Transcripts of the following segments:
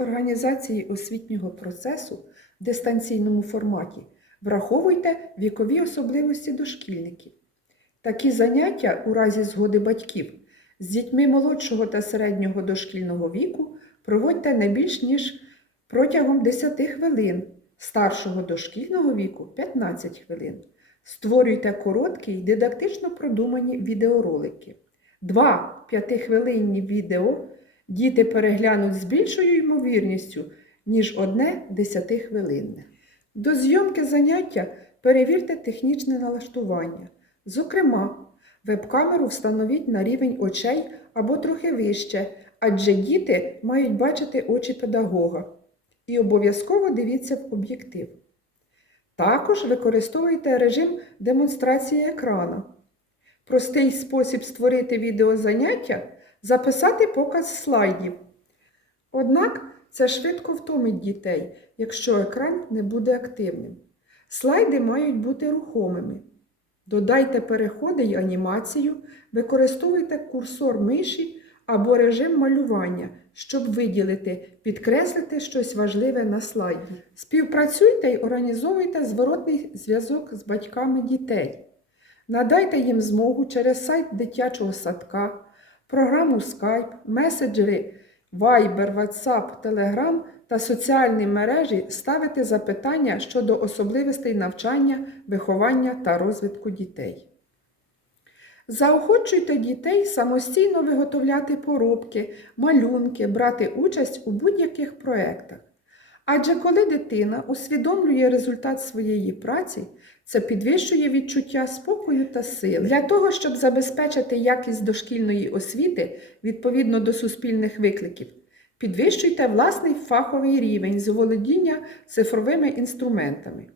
організації освітнього процесу в дистанційному форматі враховуйте вікові особливості дошкільників. Такі заняття у разі згоди батьків з дітьми молодшого та середнього дошкільного віку проводьте не більш ніж протягом 10 хвилин, старшого дошкільного віку 15 хвилин. Створюйте короткі й дидактично продумані відеоролики. Два п'ятихвилинні відео діти переглянуть з більшою ймовірністю, ніж одне десятихвилинне. До зйомки заняття перевірте технічне налаштування. Зокрема, веб-камеру встановіть на рівень очей або трохи вище, адже діти мають бачити очі педагога. І обов'язково дивіться в об'єктив. Також використовуйте режим демонстрації екрану. Простий спосіб створити відеозаняття записати показ слайдів. Однак це швидко втомить дітей, якщо екран не буде активним. Слайди мають бути рухомими. Додайте переходи й анімацію, використовуйте курсор миші або режим малювання, щоб виділити, підкреслити щось важливе на слайді. Співпрацюйте й організовуйте зворотний зв'язок з батьками дітей. Надайте їм змогу через сайт дитячого садка, програму Skype, меседжери Viber, WhatsApp, Telegram та соціальні мережі ставити запитання щодо особливостей навчання, виховання та розвитку дітей. Заохочуйте дітей самостійно виготовляти поробки, малюнки, брати участь у будь-яких проєктах. Адже коли дитина усвідомлює результат своєї праці, це підвищує відчуття спокою та сили. Для того, щоб забезпечити якість дошкільної освіти відповідно до суспільних викликів, підвищуйте власний фаховий рівень заволодіння цифровими інструментами.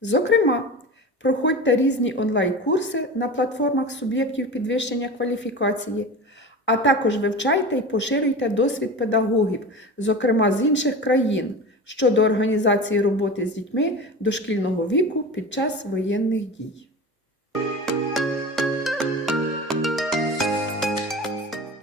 Зокрема, проходьте різні онлайн-курси на платформах суб'єктів підвищення кваліфікації, а також вивчайте і поширюйте досвід педагогів, зокрема з інших країн, щодо організації роботи з дітьми дошкільного віку під час воєнних дій.